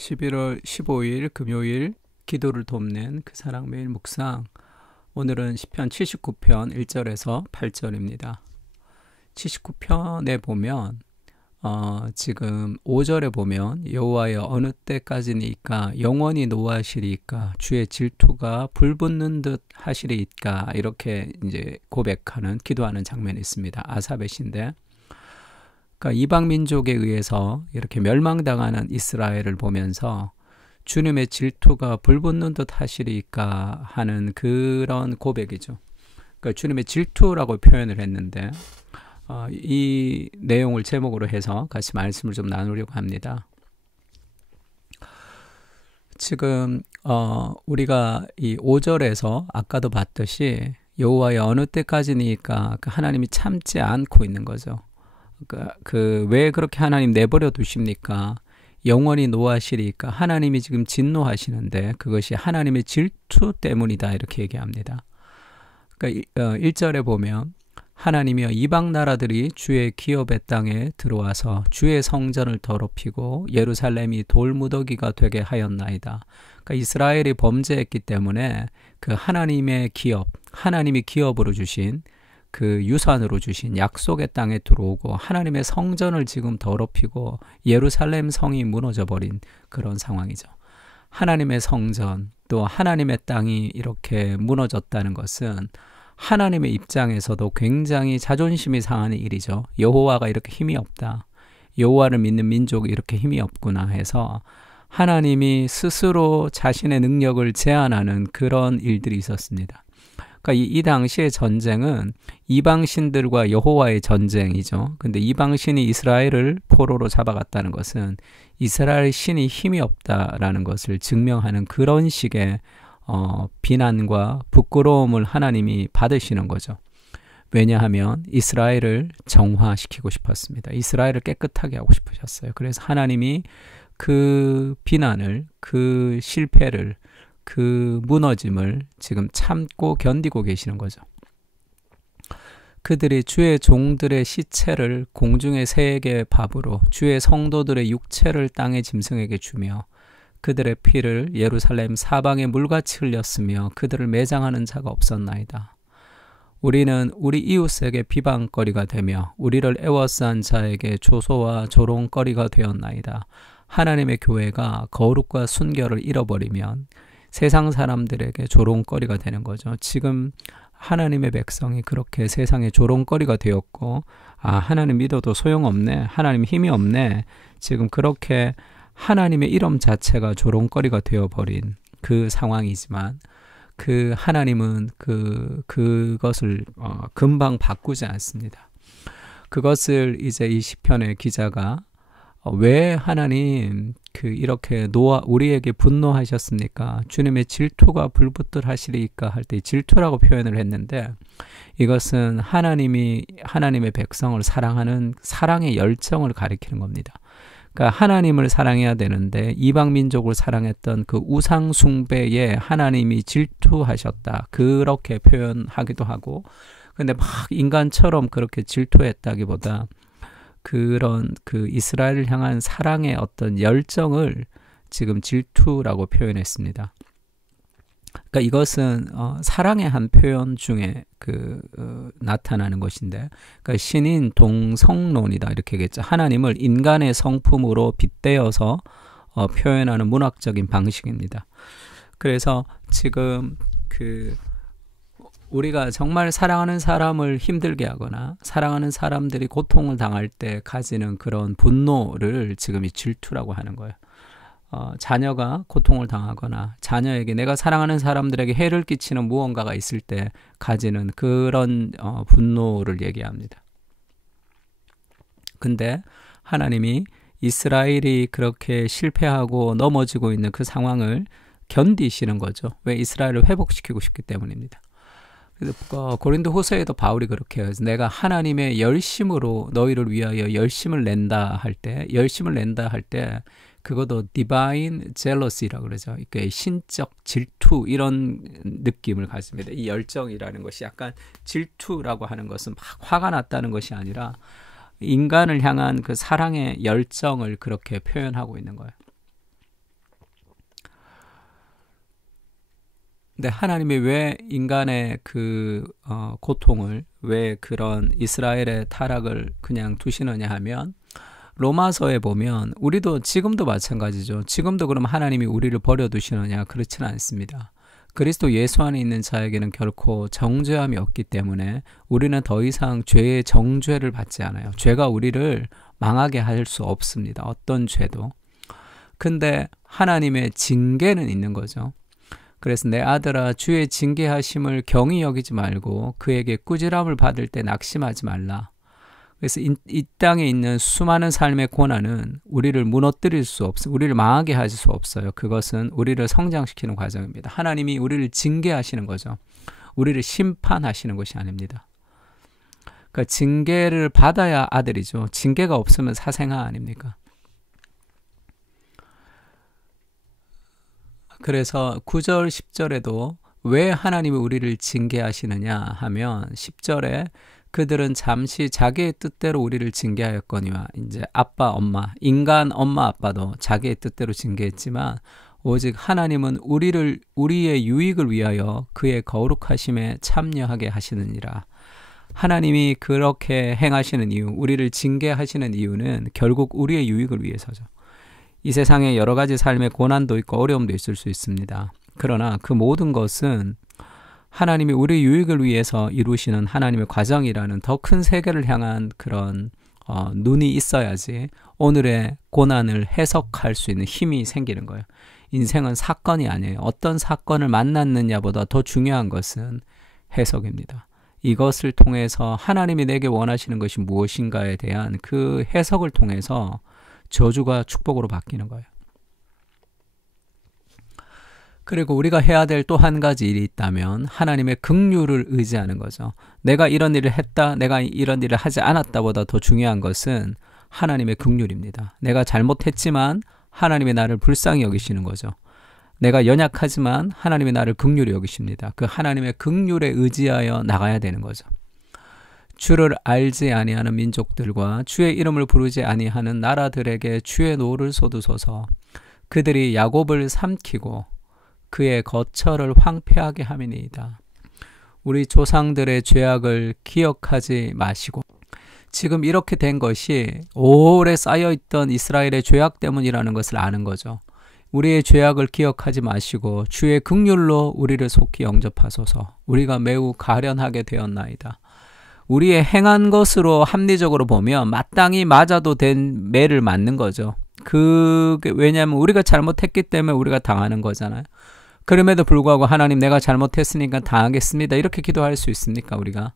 11월 15일 금요일 기도를 돕는 그 사랑 매일 묵상. 오늘은 시편 79편 1절에서 8절입니다. 79편에 보면 지금 5절에 보면 여호와여 어느 때까지니까 영원히 노하시리이까 주의 질투가 불붙는 듯 하시리이까 이렇게 이제 고백하는 기도하는 장면이 있습니다. 아삽의 시인데 그러니까 이방 민족에 의해서 이렇게 멸망당하는 이스라엘을 보면서 주님의 질투가 불붙는 듯 하시리까 하는 그런 고백이죠. 그러니까 주님의 질투라고 표현을 했는데 이 내용을 제목으로 해서 같이 말씀을 좀 나누려고 합니다. 지금 우리가 이 5절에서 아까도 봤듯이 여호와여 어느 때까지니까 하나님이 참지 않고 있는 거죠. 왜 그렇게 하나님 내버려 두십니까? 영원히 노하시리까 하나님이 지금 진노하시는데 그것이 하나님의 질투 때문이다 이렇게 얘기합니다. 그러니까 1절에 보면 하나님이여 이방 나라들이 주의 기업의 땅에 들어와서 주의 성전을 더럽히고 예루살렘이 돌무더기가 되게 하였나이다. 그러니까 이스라엘이 범죄했기 때문에 그 하나님의 기업, 하나님이 기업으로 주신 그 유산으로 주신 약속의 땅에 들어오고 하나님의 성전을 지금 더럽히고 예루살렘 성이 무너져 버린 그런 상황이죠. 하나님의 성전 또 하나님의 땅이 이렇게 무너졌다는 것은 하나님의 입장에서도 굉장히 자존심이 상하는 일이죠. 여호와가 이렇게 힘이 없다. 여호와를 믿는 민족이 이렇게 힘이 없구나 해서 하나님이 스스로 자신의 능력을 제한하는 그런 일들이 있었습니다. 그러니까 이 당시의 전쟁은 이방신들과 여호와의 전쟁이죠. 근데 이방신이 이스라엘을 포로로 잡아갔다는 것은 이스라엘 신이 힘이 없다라는 것을 증명하는 그런 식의 비난과 부끄러움을 하나님이 받으시는 거죠. 왜냐하면 이스라엘을 정화시키고 싶었습니다. 이스라엘을 깨끗하게 하고 싶으셨어요. 그래서 하나님이 그 비난을, 그 실패를, 그 무너짐을 지금 참고 견디고 계시는 거죠. 그들이 주의 종들의 시체를 공중의 새에게 밥으로 주의 성도들의 육체를 땅의 짐승에게 주며 그들의 피를 예루살렘 사방에 물같이 흘렸으며 그들을 매장하는 자가 없었나이다. 우리는 우리 이웃에게 비방거리가 되며 우리를 애워싼 자에게 조소와 조롱거리가 되었나이다. 하나님의 교회가 거룩과 순결을 잃어버리면 세상 사람들에게 조롱거리가 되는 거죠. 지금 하나님의 백성이 그렇게 세상에 조롱거리가 되었고 하나님 믿어도 소용없네. 하나님 힘이 없네. 지금 그렇게 하나님의 이름 자체가 조롱거리가 되어버린 그 상황이지만 그 하나님은 그것을 금방 바꾸지 않습니다. 그것을 이제 이 시편의 기자가 왜 하나님 이렇게 우리에게 분노하셨습니까? 주님의 질투가 불붙듯 하시리까 할 때 질투라고 표현을 했는데 이것은 하나님의 백성을 사랑하는 사랑의 열정을 가리키는 겁니다. 그러니까 하나님을 사랑해야 되는데 이방 민족을 사랑했던 그 우상 숭배에 하나님이 질투하셨다. 그렇게 표현하기도 하고 근데 막 인간처럼 그렇게 질투했다기보다 그런 이스라엘을 향한 사랑의 어떤 열정을 지금 질투라고 표현했습니다. 그러니까 이것은 사랑의 한 표현 중에 나타나는 것인데, 그러니까 신인 동성론이다 이렇게 얘기했죠. 하나님을 인간의 성품으로 빗대어서 표현하는 문학적인 방식입니다. 그래서 지금 우리가 정말 사랑하는 사람을 힘들게 하거나 사랑하는 사람들이 고통을 당할 때 가지는 그런 분노를 지금 이 질투라고 하는 거예요. 자녀가 고통을 당하거나 자녀에게 내가 사랑하는 사람들에게 해를 끼치는 무언가가 있을 때 가지는 그런 분노를 얘기합니다. 근데 하나님이 이스라엘이 그렇게 실패하고 넘어지고 있는 그 상황을 견디시는 거죠. 왜? 이스라엘을 회복시키고 싶기 때문입니다. 그래서 고린도 후서에도 바울이 그렇게 해요. 내가 하나님의 열심으로 너희를 위하여 열심을 낸다 할 때 그것도 divine jealousy라고 그러죠. 그러니까 신적 질투 이런 느낌을 가집니다. 이 열정이라는 것이 약간 질투라고 하는 것은 막 화가 났다는 것이 아니라 인간을 향한 그 사랑의 열정을 그렇게 표현하고 있는 거예요. 근데 하나님이 왜 인간의 그 고통을, 왜 그런 이스라엘의 타락을 그냥 두시느냐 하면, 로마서에 보면 우리도 지금도 마찬가지죠. 지금도 그럼 하나님이 우리를 버려두시느냐? 그렇지는 않습니다. 그리스도 예수 안에 있는 자에게는 결코 정죄함이 없기 때문에 우리는 더 이상 죄의 정죄를 받지 않아요. 죄가 우리를 망하게 할 수 없습니다. 어떤 죄도. 근데 하나님의 징계는 있는 거죠. 그래서 내 아들아, 주의 징계하심을 경히 여기지 말고 그에게 꾸지람을 받을 때 낙심하지 말라. 그래서 이 땅에 있는 수많은 삶의 고난은 우리를 무너뜨릴 수 없어요. 우리를 망하게 하실 수 없어요. 그것은 우리를 성장시키는 과정입니다. 하나님이 우리를 징계하시는 거죠. 우리를 심판하시는 것이 아닙니다. 그러니까 징계를 받아야 아들이죠. 징계가 없으면 사생아 아닙니까? 그래서 9절, 10절에도 왜 하나님이 우리를 징계하시느냐 하면 10절에 그들은 잠시 자기의 뜻대로 우리를 징계하였거니와, 이제 아빠, 엄마, 인간 엄마, 아빠도 자기의 뜻대로 징계했지만 오직 하나님은 우리의 유익을 위하여 그의 거룩하심에 참여하게 하시느니라. 하나님이 그렇게 행하시는 이유, 우리를 징계하시는 이유는 결국 우리의 유익을 위해서죠. 이 세상에 여러 가지 삶의 고난도 있고 어려움도 있을 수 있습니다. 그러나 그 모든 것은 하나님이 우리 유익을 위해서 이루시는 하나님의 과정이라는 더 큰 세계를 향한 그런 눈이 있어야지 오늘의 고난을 해석할 수 있는 힘이 생기는 거예요. 인생은 사건이 아니에요. 어떤 사건을 만났느냐보다 더 중요한 것은 해석입니다. 이것을 통해서 하나님이 내게 원하시는 것이 무엇인가에 대한 그 해석을 통해서 저주가 축복으로 바뀌는 거예요. 그리고 우리가 해야 될 또 한 가지 일이 있다면 하나님의 긍휼을 의지하는 거죠. 내가 이런 일을 했다, 내가 이런 일을 하지 않았다보다 더 중요한 것은 하나님의 긍휼입니다. 내가 잘못했지만 하나님이 나를 불쌍히 여기시는 거죠. 내가 연약하지만 하나님이 나를 긍휼히 여기십니다. 그 하나님의 긍휼에 의지하여 나가야 되는 거죠. 주를 알지 아니하는 민족들과 주의 이름을 부르지 아니하는 나라들에게 주의 노를 쏟으소서. 그들이 야곱을 삼키고 그의 거처를 황폐하게 함이니이다. 우리 조상들의 죄악을 기억하지 마시고, 지금 이렇게 된 것이 오래 쌓여있던 이스라엘의 죄악 때문이라는 것을 아는 거죠. 우리의 죄악을 기억하지 마시고 주의 긍휼로 우리를 속히 영접하소서. 우리가 매우 가련하게 되었나이다. 우리의 행한 것으로 합리적으로 보면 마땅히 맞아도 된 매를 맞는 거죠. 왜냐하면 우리가 잘못했기 때문에 우리가 당하는 거잖아요. 그럼에도 불구하고 하나님, 내가 잘못했으니까 당하겠습니다, 이렇게 기도할 수 있습니까? 우리가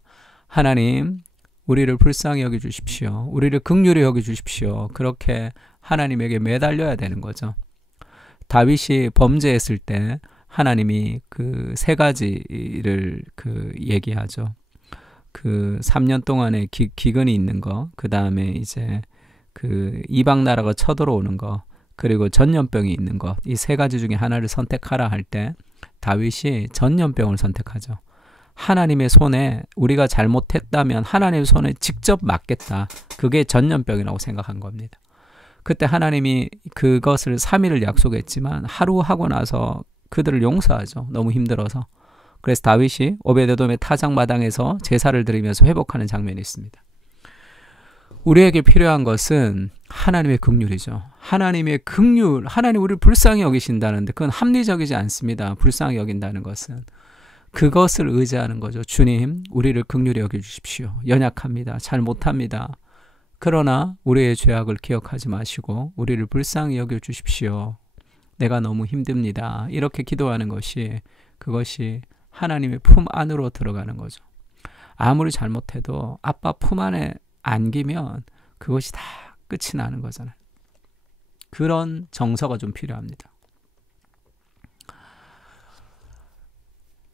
하나님, 우리를 불쌍히 여겨주십시오. 우리를 긍휼히 여겨주십시오. 그렇게 하나님에게 매달려야 되는 거죠. 다윗이 범죄했을 때 하나님이 그 세 가지를 얘기하죠. 그 3년 동안의 기근이 있는 거, 그 다음에 이제 그 이방 나라가 쳐들어오는 거, 그리고 전염병이 있는 것, 이 세 가지 중에 하나를 선택하라 할 때 다윗이 전염병을 선택하죠. 하나님의 손에, 우리가 잘못했다면 하나님의 손에 직접 맞겠다, 그게 전염병이라고 생각한 겁니다. 그때 하나님이 그것을 3일을 약속했지만 하루 하고 나서 그들을 용서하죠. 너무 힘들어서. 그래서 다윗이 오베데돔의 타작마당에서 제사를 드리면서 회복하는 장면이 있습니다. 우리에게 필요한 것은 하나님의 긍휼이죠. 하나님의 긍휼, 하나님 우리를 불쌍히 여기신다는데 그건 합리적이지 않습니다. 불쌍히 여긴다는 것은. 그것을 의지하는 거죠. 주님, 우리를 긍휼히 여겨주십시오. 연약합니다. 잘 못합니다. 그러나 우리의 죄악을 기억하지 마시고 우리를 불쌍히 여겨주십시오. 내가 너무 힘듭니다. 이렇게 기도하는 것이, 그것이 하나님의 품 안으로 들어가는 거죠. 아무리 잘못해도 아빠 품 안에 안기면 그것이 다 끝이 나는 거잖아요. 그런 정서가 좀 필요합니다.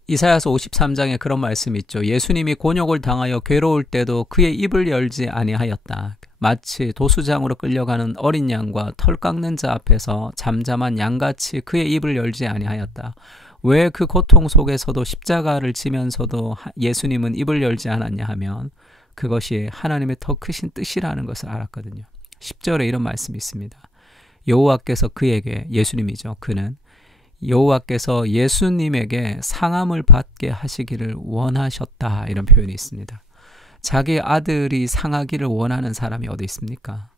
이사야서 53장에 그런 말씀이 있죠. 예수님이 곤욕을 당하여 괴로울 때도 그의 입을 열지 아니하였다. 마치 도수장으로 끌려가는 어린 양과 털 깎는 자 앞에서 잠잠한 양같이 그의 입을 열지 아니하였다. 왜 그 고통 속에서도 십자가를 지면서도 예수님은 입을 열지 않았냐 하면 그것이 하나님의 더 크신 뜻이라는 것을 알았거든요. 10절에 이런 말씀이 있습니다. 여호와께서 그에게, 예수님이죠, 그는 여호와께서 예수님에게 상함을 받게 하시기를 원하셨다, 이런 표현이 있습니다. 자기 아들이 상하기를 원하는 사람이 어디 있습니까?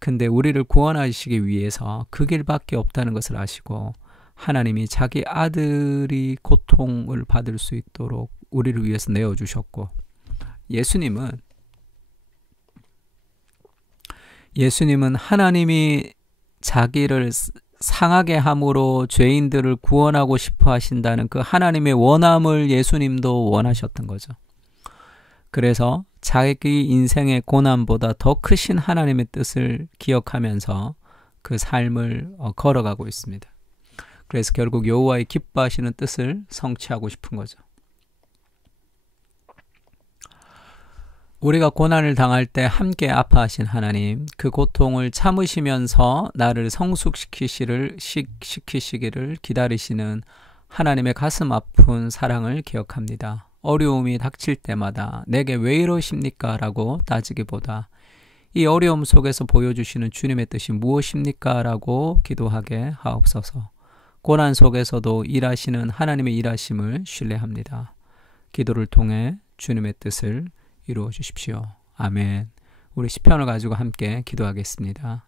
근데 우리를 구원하시기 위해서 그 길밖에 없다는 것을 아시고 하나님이 자기 아들이 고통을 받을 수 있도록 우리를 위해서 내어주셨고, 예수님은 하나님이 자기를 상하게 함으로 죄인들을 구원하고 싶어 하신다는 그 하나님의 원함을 예수님도 원하셨던 거죠. 그래서 자기 인생의 고난보다 더 크신 하나님의 뜻을 기억하면서 그 삶을 걸어가고 있습니다. 그래서 결국 여호와의 기뻐하시는 뜻을 성취하고 싶은 거죠. 우리가 고난을 당할 때 함께 아파하신 하나님, 그 고통을 참으시면서 나를 성숙시키시기를 기다리시는 하나님의 가슴 아픈 사랑을 기억합니다. 어려움이 닥칠 때마다 내게 왜 이러십니까? 라고 따지기보다 이 어려움 속에서 보여주시는 주님의 뜻이 무엇입니까? 라고 기도하게 하옵소서. 고난 속에서도 일하시는 하나님의 일하심을 신뢰합니다. 기도를 통해 주님의 뜻을 이루어 주십시오. 아멘. 우리 시편을 가지고 함께 기도하겠습니다.